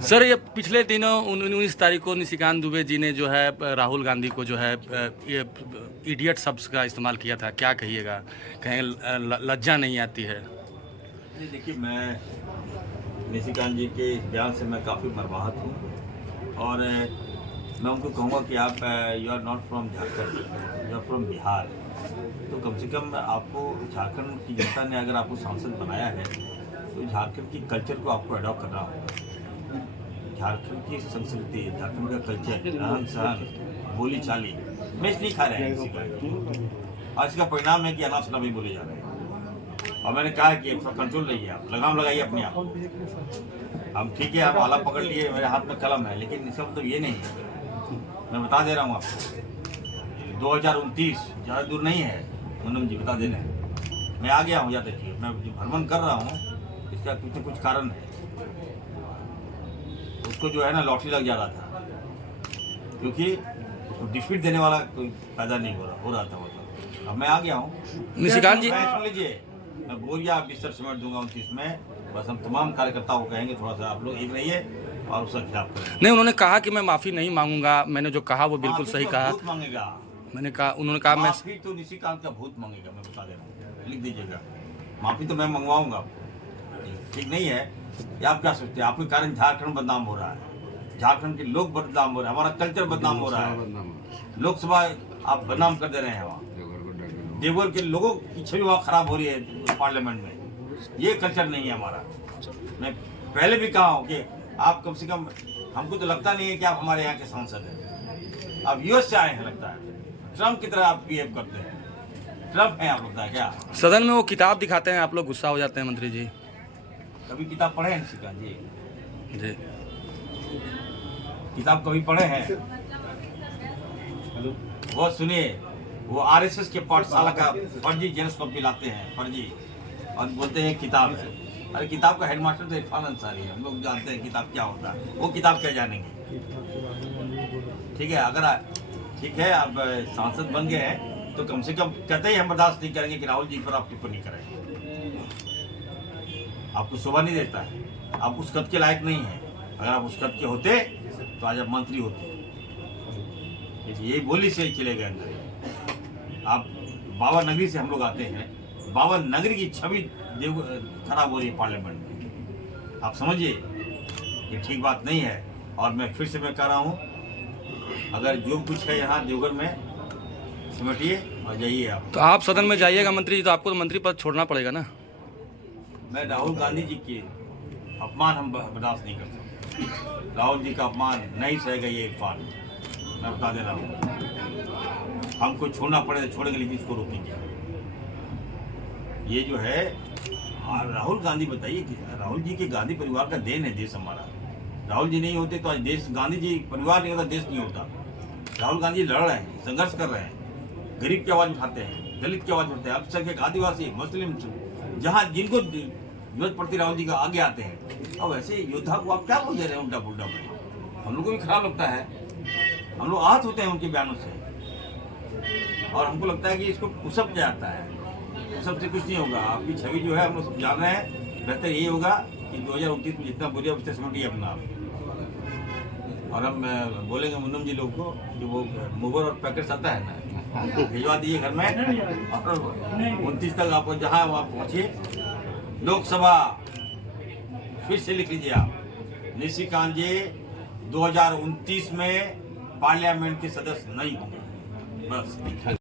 Sir, ये पिछले दिनों 19 तारीख को निशिकांत दुबे जी ने जो है राहुल गांधी को जो है ये इडियट शब्द का इस्तेमाल किया था, क्या कहिएगा? कहीं लज्जा नहीं आती है? नहीं, देखिए, मैं निशिकांत जी के इस बयान से मैं काफ़ी मर्माहत हूँ और मैं उनको कहूँगा कि आप you are not from Jharkhand, you are from Bihar. तो कम से कम आपको झारखंड की जनता ने अगर आपको सांसद बनाया है तो झारखंड की कल्चर को आपको अडॉप्ट करना होगा। झारखंड की संस्कृति, झारखंड का कल्चर, रहन सहन, बोली चाली मैच नहीं खा रहे हैं किसी का। आज का परिणाम है कि अनाप शनाप भी बोले जा रहे हैं। और मैंने कहा कि थोड़ा कंट्रोल रहिए, आप लगाम लगाइए अपने आप। हम ठीक है, आप आला पकड़ लिए, मेरे हाथ में कलम है, लेकिन इसका मतलब ये नहीं है। मैं बता दे रहा हूँ आपको, 2029 ज़्यादा दूर नहीं है। मुन्नम जी बता दे रहे हैं, मैं आ गया हूँ। या देखिए, मैं जो भ्रमण कर रहा हूँ इसका कुछ कारण है। उसको जो है ना लॉटरी लग जा रहा था, क्योंकि डिस्प्यूट देने वाला कोई पैदा नहीं हो रहा था। मतलब अब मैं आ गया हूँ। निशिकांत जी, सुन लीजिए, मैं बोरिया बिस्तर समेट दूंगा 29 में। बस हम तमाम कार्यकर्ताओं को कहेंगे थोड़ा सा आप लोग एक रहिए और उसका खिलाफ करें। नहीं, उन्होंने कहा कि मैं माफ़ी नहीं मांगूंगा। मैंने जो कहा वो बिल्कुल सही कहा। भूत मांगेगा। मैंने कहा, उन्होंने कहा मैं माफी तो निशिकांत का भूत मांगेगा, मैं बता दे रहा हूँ, लिख दीजिएगा। माफी तो मैं मंगवाऊंगा आपको, ठीक नहीं है? या आप क्या सोचते हैं आपके कारण झारखंड बदनाम हो रहा है, झारखंड के लोग बदनाम हो रहे हैं, हमारा कल्चर बदनाम हो रहा है। लोकसभा आप बदनाम कर दे रहे हैं। वहाँ देवघर के लोगों की छवि वहाँ खराब हो रही है पार्लियामेंट में। ये कल्चर नहीं है हमारा। मैं पहले भी कहा हूँ कि आप कम से कम, हमको तो लगता नहीं है कि आप हमारे यहाँ के सांसद हैं। आप यूएस से आए हैं, लगता है ट्रम्प की तरह आप बिहेव करते हैं। ट्रम्प हैं आप, लगता है क्या? सदन में वो किताब दिखाते हैं, आप लोग गुस्सा हो जाते हैं मंत्री जी। कभी किताब पढ़े हैं निशिकांत जी? जी, किताब कभी पढ़े हैं? वो सुनिए, वो आरएसएस के पाठशाला का फर्जी जेरॉक्स कॉपी लाते हैं, फर्जी, और बोलते हैं किताब है। अरे किताब का हेडमास्टर तो इरफान अंसारी है। हम लोग जानते हैं किताब क्या होता है, वो किताब क्या जानेंगे? ठीक है, अगर ठीक है आप सांसद बन गए हैं तो कम से कम कहते ही हम बर्दाश्त नहीं करेंगे कि राहुल जी पर आप टिप्पणी करें। आपको शोभा नहीं देता है, आप उस कद के लायक नहीं है। अगर आप उस कद के होते तो आज आप मंत्री होते। यही बोली से चले गए अंदर। आप बाबा नगरी से हम लोग आते हैं, बाबा नगरी की छवि खराब हो रही है पार्लियामेंट में। आप समझिए, ये ठीक बात नहीं है। और मैं फिर से कह रहा हूँ, अगर जो कुछ है यहाँ देवघर में समेटिए और जाइए आप। तो आप सदन में जाइएगा मंत्री जी, तो आपको तो मंत्री पद छोड़ना पड़ेगा ना। मैं राहुल गांधी जी के अपमान हम बर्दाश्त नहीं कर सकते। राहुल जी का अपमान नहीं सहेगा ये इरफान, मैं बता दे रहा हूँ। हमको छोड़ना पड़े तो छोड़ेंगे, लेकिन इसको रोकेंगे। ये जो है राहुल गांधी, बताइए कि राहुल जी के गांधी परिवार का देन है देश हमारा। राहुल जी नहीं होते तो आज देश, गांधी जी परिवार नहीं होता, देश नहीं होता। राहुल गांधी लड़ रहे हैं, संघर्ष कर रहे हैं, गरीब की आवाज़ उठाते हैं, दलित की आवाज़ उठाते हैं, अल्पसंख्यक, आदिवासी, मुस्लिम, जहाँ जिनको जरूरत पड़ती राहुल जी का आगे आते हैं। अब ऐसे योद्धा को आप क्या बोल दे रहे हैं उल्टा पुल्टा में? हम लोग को भी खराब लगता है, हम लोग आहत होते हैं उनके बयानों से, और हमको लगता है कि इसको पुशअप किया जाता है। पुशअप से कुछ नहीं होगा। आपकी छवि जो है हम लोग जान रहे हैं, बेहतर यही होगा कि 2029 में जितना बुरी अवस्था समेटिए अपना आप। और हम बोलेंगे मुन्नम जी लोग को कि वो मोबर और पैकेट्स आता है ना, भिजवा दीजिए घर में, और 29 तक आपको जहाँ वहाँ पहुँचिए। लोकसभा फिर से लिख लीजिए आप, निशिकांत जी 2029 में पार्लियामेंट के सदस्य नहीं होंगे, बस।